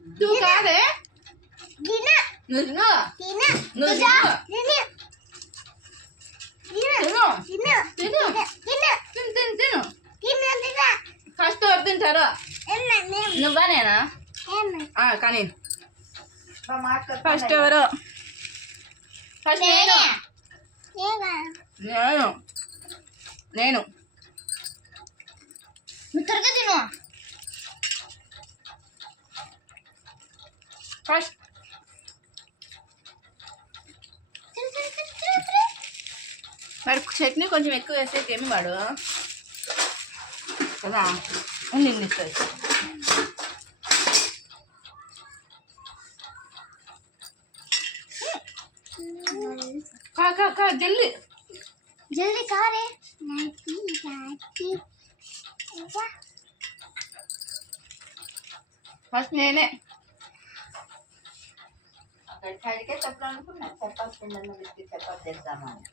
तू खा दे नुनु ఫస్ట్ ఎవరు తింటారు నువ్వేనా కానీ ఫస్ట్ ఎవరు ఫస్ట్ నేను త్వరగా తిను ఫస్ట్ వాడు చట్నీ కొంచెం ఎక్కువ వేసేకేమి వాడు కదా నిన్ను ఇస్తుంది కా జల్దీ जल्दी खा रे ఫస్ట్ నేనే అక్కడికి అడిగే చెప్పాలనుకున్నా చపాతి పిండన్న బిస్కెట్ చపాతి చేద్దామని